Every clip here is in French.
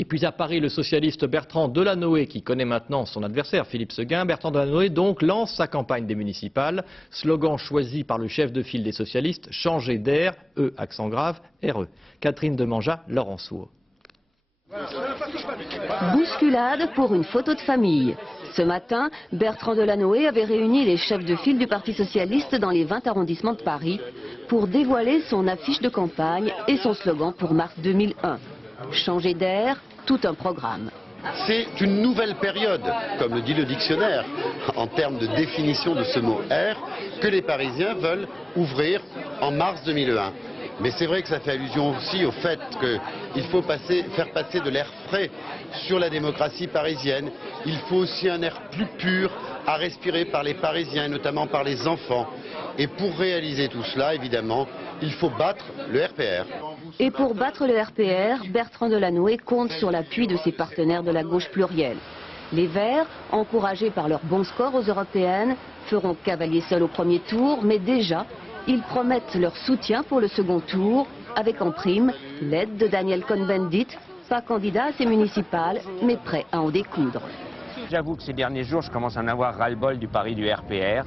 Et puis à Paris, le socialiste Bertrand Delanoë, qui connaît maintenant son adversaire Philippe Séguin, Bertrand Delanoë donc lance sa campagne des municipales. Slogan choisi par le chef de file des socialistes, changer d'air, E accent grave, RE. Catherine Demangeat, Laurent Sour. Bousculade pour une photo de famille. Ce matin, Bertrand Delanoë avait réuni les chefs de file du Parti socialiste dans les 20 arrondissements de Paris pour dévoiler son affiche de campagne et son slogan pour mars 2001. Changer d'air, tout un programme. C'est une nouvelle période, comme le dit le dictionnaire, en termes de définition de ce mot air, que les Parisiens veulent ouvrir en mars 2001. Mais c'est vrai que ça fait allusion aussi au fait qu'il faut faire passer de l'air frais sur la démocratie parisienne. Il faut aussi un air plus pur à respirer par les Parisiens, et notamment par les enfants. Et pour réaliser tout cela, évidemment, il faut battre le RPR. Et pour battre le RPR, Bertrand Delanoë compte sur l'appui de ses partenaires de la gauche plurielle. Les Verts, encouragés par leur bon score aux européennes, feront cavalier seul au premier tour, mais déjà, ils promettent leur soutien pour le second tour, avec en prime l'aide de Daniel Cohn-Bendit, pas candidat à ces municipales, mais prêt à en découdre. J'avoue que ces derniers jours, je commence à en avoir ras-le-bol du pari du RPR,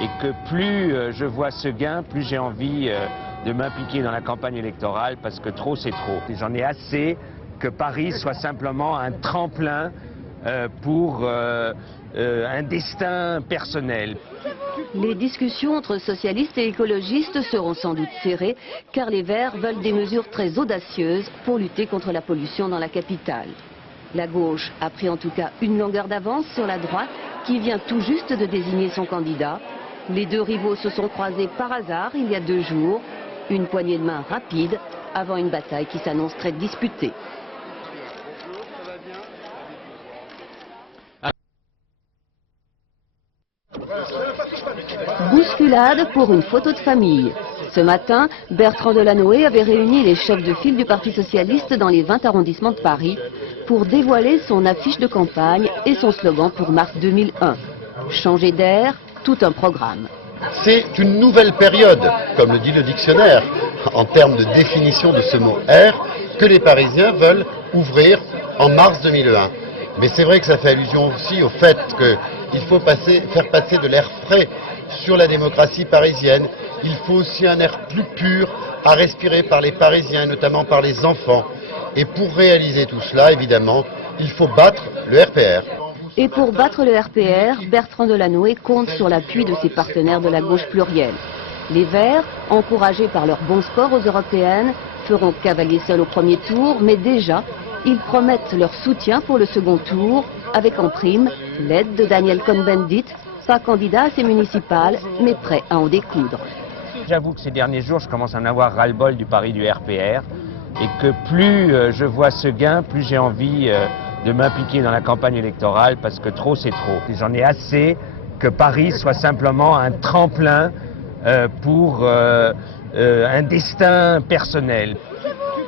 et que plus je vois Séguin, plus j'ai envie de m'impliquer dans la campagne électorale, parce que trop c'est trop. J'en ai assez que Paris soit simplement un tremplin pour un destin personnel. Les discussions entre socialistes et écologistes seront sans doute serrées, car les Verts veulent des mesures très audacieuses pour lutter contre la pollution dans la capitale. La gauche a pris en tout cas une longueur d'avance sur la droite, qui vient tout juste de désigner son candidat. Les deux rivaux se sont croisés par hasard il y a 2 jours. Une poignée de main rapide avant une bataille qui s'annonce très disputée. Bousculade pour une photo de famille. Ce matin, Bertrand Delanoë avait réuni les chefs de file du Parti socialiste dans les 20 arrondissements de Paris pour dévoiler son affiche de campagne et son slogan pour mars 2001. Changer d'air, tout un programme. C'est une nouvelle période, comme le dit le dictionnaire, en termes de définition de ce mot air, que les Parisiens veulent ouvrir en mars 2001. Mais c'est vrai que ça fait allusion aussi au fait qu'il faut faire passer de l'air frais sur la démocratie parisienne. Il faut aussi un air plus pur à respirer par les Parisiens, et notamment par les enfants. Et pour réaliser tout cela, évidemment, il faut battre le RPR. Et pour battre le RPR, Bertrand Delanoë compte sur l'appui de ses partenaires de la gauche plurielle. Les Verts, encouragés par leur bon score aux européennes, feront cavalier seul au premier tour, mais déjà, ils promettent leur soutien pour le second tour, avec en prime l'aide de Daniel Cohn-Bendit, pas candidat à ces municipales, mais prêt à en découdre. J'avoue que ces derniers jours, je commence à en avoir ras-le-bol du pari du RPR, et que plus je vois Séguin, plus j'ai envie de m'impliquer dans la campagne électorale, parce que trop c'est trop. J'en ai assez que Paris soit simplement un tremplin pour un destin personnel.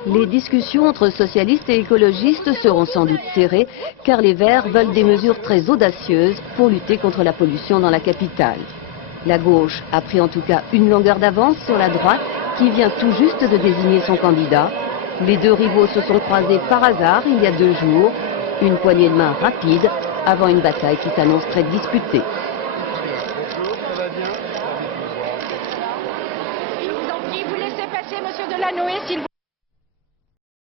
Les discussions entre socialistes et écologistes seront sans doute serrées, car les Verts veulent des mesures très audacieuses pour lutter contre la pollution dans la capitale. La gauche a pris en tout cas une longueur d'avance sur la droite, qui vient tout juste de désigner son candidat. Les deux rivaux se sont croisés par hasard il y a 2 jours. Une poignée de main rapide avant une bataille qui s'annonce très disputée.